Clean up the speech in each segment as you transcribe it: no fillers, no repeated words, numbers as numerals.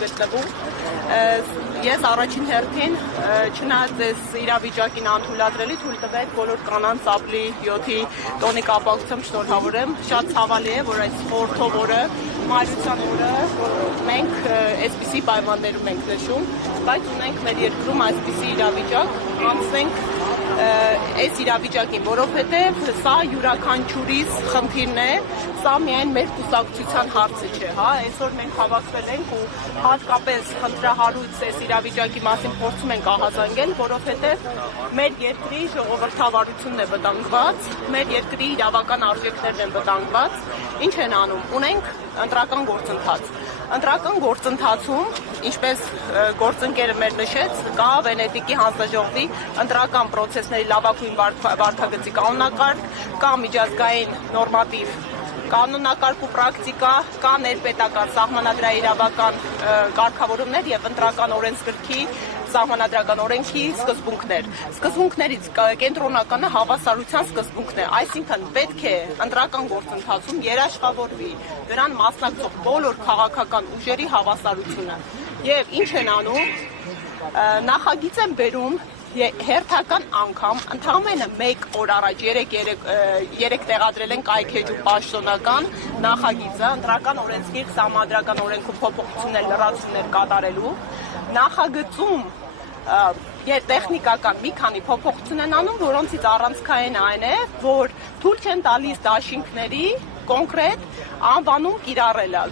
գտնվում։ Ես առաջին հերթին չնայած այս իրավիճակին անթույլատրելի թույլ տվեք բոլոր կանանց ապրի 7-ի տոնի կապակցությամբ շնորհավորեմ։ Շատ ցավալի է, որ այս խորհրդով օրը, մայրության օրը մենք այսպիսի պայմաններում ենք նշում, բայց ունենք մեր երկրում այսպիսի իրավիճակ, անցնենք այս իրավիճակին, որովհետև սա յուրաքանչյուրիս խնդիրն է, սա միայն մեր կուսակցության հարցը չէ, հա, այսօր մենք հավաքվել ենք ու հատկապես խնդրահարույց այս իրավիճակի մասին փորձում ենք ահազանգել, որովհետև մեր երկրի ժողովրդավարությունն է վտանգված, մեր երկրի իրավական արժեքներն են վտանգված, ինչ են անում, ունենք ընտրական գործընթաց։ Ընտրական գործընթացում, ինչպես գործընկերը մեր նշեց, կա Վենետիկի հանձնաժողովի ընտրական պրոցեսների լավագույն վարքագծի կանոնակարգ, կա միջազգային նորմատիվ կանոնակարգ ու պրակտիկա, կա ներպետական սահմանադրաիրավական կարգավորումներ եւ ընտրական օրենսգրքի սահմանադրական օրենքի սկզբունքներ։ Սկզբունքներից կենտրոնականը հավասարության սկզբունքն է, այսինքն պետք է ընտրական գործընթացում երաշխավորվի դրան մասնակցող բոլոր քաղաքական ուժերի հավասարությունը։ Եվ ինչ են անում, նախագիծ են բերում հերթական անգամ ընդամենը մեկ օր առաջ երեք տեղադրել են կայքեջու պաշտոնական նախագիծը ընտրական օրենսգիր սահմանադրական օրենքում փոփոխություններ լրացումներ կատարելու նախագծում տեխնիկական մի քանի փոփոխություն են անում, որոնցից առանցքային այն է, որ թույլ չեն տալիս դաշինքների կոնկրետ անվանում կիրառելը,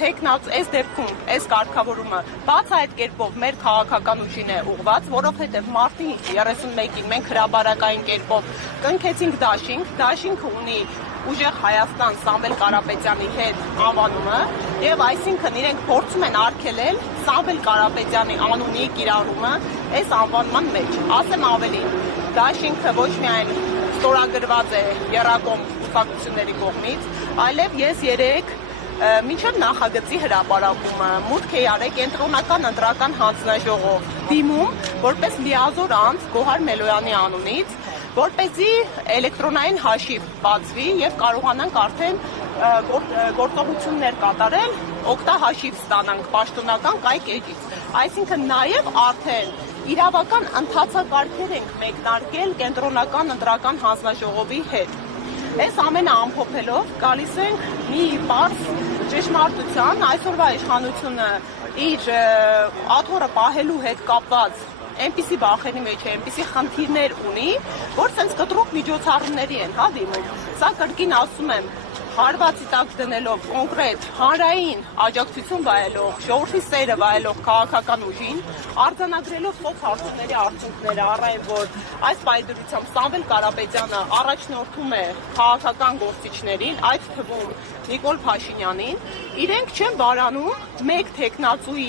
թեկնած այս դեպքում այս կարգավորումը բաց այդ կերպով մեր քաղաքական ուժին է ուղղված, որովհետև մարտի 31-ին մենք հրաբարակային կերպով կնքեցինք դաշինքը ունի ուժեղ Հայաստան Սամվել Կարապետյանի հետ անվանումը եւ այսինքն իրենք փորձում են արգելել Սամվել Կարապետյանի անունի կիրառումը այս անվանման մեջ։ Ասեմ ավելին, դաշինքը ոչ միայն ստորագրված է եռակողմ կուսակցությունների կողմից, այլև ես երեք մինչև նախագծի հրապարակումը մուտք է արել կենտրոնական ընտրական հանձնաժողով դիմում որպես լիազոր անձ Գոհար Մելոյանի անունից, որպեսզի էլեկտրոնային հաշիվ բացվի եւ կարողանանք արդեն գործողություններ կատարել, օգտահաշիվ ստանանք պաշտոնական կայք էջից։ Այսինքն նաեւ արդեն իրավական ընթացակարգեր ենք մեկնարկել կենտրոնական ընտրական հանձնաժողովի հետ։ Այս ամենը ամփոփելով գալիս ենք մի բարձ ճշմարտության, այսօրվա իշխանությունը իր աթոռը պահելու հետ կապված այնպիսի բախերի մեջ է, այնպիսի խնդիրներ ունի, որ սենց կտրուկ միջոցառումների են, հա, դիմում։ Սա կրկին ասում եմ, հարվածի տակ դնելով կոնկրետ հանրային աջակցություն վայելող, ժողովրդի սերը վայելող քաղաքական ուժին, արձանագրելով սոցհարցումների արդյունքները, առայն որ այս պայդրությամբ Սամվել Կարապետյանը առաջնորդում է քաղաքական գործիչներին, այդ թվում Նիկոլ Փաշինյանին, իրենք չեն բարանում մեկ թեկնածուի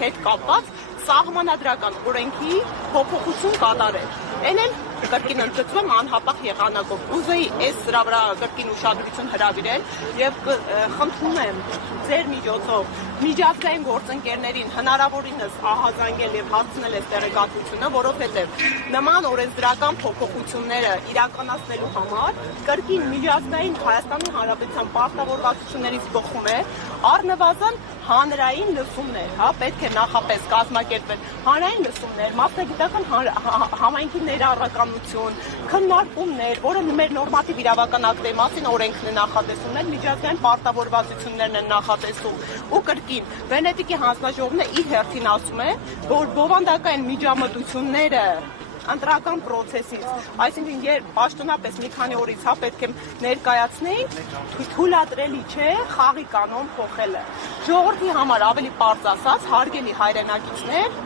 հետ կապված սահմանադրական օրենքի փոփոխություն կատարել։ Այն էլ կրկին ընդգծում անհապաղ եղանակով։ Ուզեի այս սրա վրա կրկին ուշադրություն հրավիրել եւ խնդրում եմ ձեր միջոցով միջազգային գործընկերներին հնարավորինս ահազանգել եւ հասցնել այս տեղեկատվությունը, որովհետեւ նման օրենսդրական փոփոխությունները իրականացնելու համար կրկին միջազգային Հայաստանի Հանրապետության պարտավորվածություններից բխում է առնվազն հանրային լսումներ, հա, պետք է նախապես կազմակերպել հանրային լսումներ, մասնագիտական համայնքի ներառականություն, քննարկումներ, որը մեր նորմատիվ իրավական ակտերի մասին օրենքն է նախատեսում, մեր միջազգային պարտավորվածություններն են նախատեսում ու կրկին Վենետիկի հանձնաժողովն իր հերթին ասում է, որ բովանդակային միջամտությունները ընտրական պրոցեսից, այսինքն երբ պաշտոնապես մի քանի օրից հա պետք է ներկայացնեինք, թույլատրելի չէ խաղի կանոն փոխելը։ Ժողովրդի համար ավելի պարզ ասած, հարգելի հայրենակիցներ,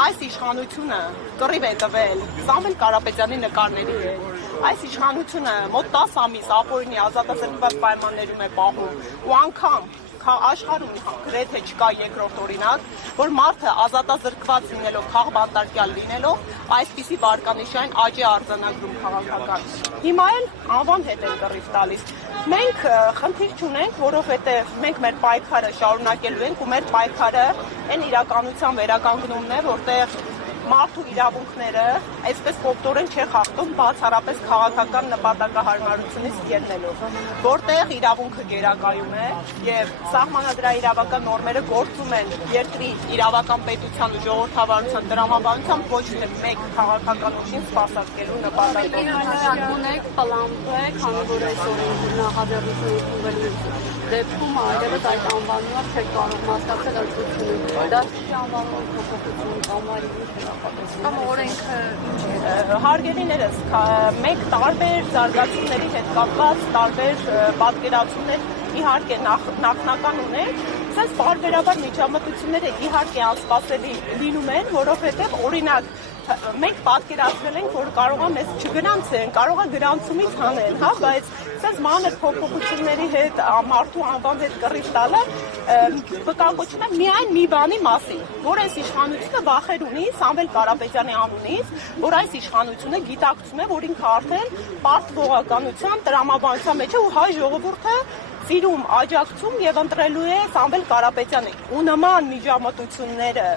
այս իշխանությունը կռիվ է տվել Սամվել Կարապետյանի նկարների հետ։ Այս իշխանությունը մոտ 10 ամիս ապօրինի ազատազրկված պայմաններում է պահում ու անգամ աշխարհում գրեթե չկա երկրորդ օրինակ, որ մարդը ազատազրկված լինելով, քաղբանտարկյալ լինելով, այսպիսի վարկանիշային աճ է արձանագրում քաղաքական։ Հիմա էլ անվան հետ են կռիվ տալիս։ Մենք խնդիր չունենք, որովհետև մենք մեր պայքարը շարունակելու ենք ու մեր պայքարը այն իրականության վերականգնումն է, որտեղ մարդու իրավունքները այսպես կողքորեն չի խախտում բացառապես քաղաքական նպատակահարմարությունից ելնելով, որտեղ իրավունքը գերակայում է եւ սահմանադրաիրավական նորմերը գործում են երկրի իրավական պետության ու ժողովրդավարության տրամաբանությամբ ոչ թե մեկ քաղաքական ուժին սպասարկելու նպատակով։ Ունեք պլանվե, քանի որ այսօր նախաձեռնությունը դեպքում այլևս այդ անվանումը չեք կարող մասնակցել ընտրություններին։ Դաշտի անվանումը փոփոխություն կամ այլ Կամ օրենքը ինչ է։ Հարգելիներս, մեկ տարբեր զարգացումների հետ կապված տարբեր պատկերացումներ իհարկե նախնական ուներ, սենց բարբերաբար միջամտությունները իհարկե անսպասելի լինում են, որովհետև օրինակ մենք պատկերացրել ենք, որ կարող է մեզ չգրանցեն, կարող է գրանցումից հանեն, հա, բայց սենց մանր փոփոխությունների հետ մարդու անվան հետ կռիվ տալը կկանգոչում է միայն մի բանի մասին, որ այս իշխանությունը վախեր ունի Սամվել Կարապետյանի անունից, որ այս իշխանությունը գիտակցում է, որ ինքը արդեն պարտվողականության տրամաբանության մեջ է ու հայ ժողովուրդը սիրում, աջակցում եւ ընտրելու է Սամվել Կարապետյանին ու նման միջամտությունները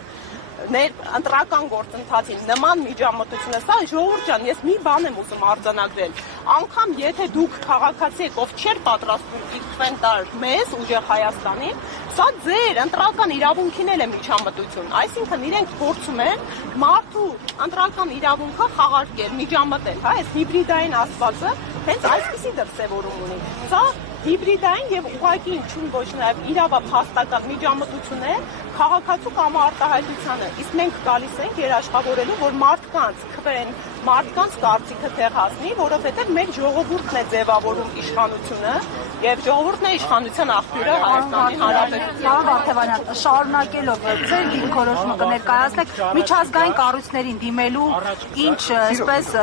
ընտրական գործընթացին նման միջամտությունը, սա ժողովուրդ ջան, ես մի բան եմ ուզում արձանագրել, անգամ եթե դուք քաղաքացի եք, ով չէր պատրաստվում իշխեն տալ մեզ ուժեղ Հայաստանին, սա ձեր ընտրական իրավունքին էլ է միջամտություն, այսինքն իրենք փորձում են մարդու ընտրական իրավունքը խաղարկել, միջամտել, հա, այս հիբրիդային ասվածը հենց այսպիսի դրսևորում ունի, սա հիբրիդային եւ ուղղակի ինչու ոչ նաեւ իրավապ հաստատական միջամտություն է քաղաքացու կամ արտահայտությանը, իսկ մենք գալիս ենք երաշխավորելու, որ մարդկանց քվեն, մարդկանց կարծիքը տեղ հասնի, որովհետեւ մեր ժողովուրդն է ձևավորում իշխանությունը եւ ժողովուրդն է իշխանության աղբյուրը Հայաստանի Հանրապետության։ Պարոն Վարդևանյան, շարունակելով ձեր դիրքորոշումը կներկայացնեք միջազգային կառույցներին դիմելու ինչ այսպես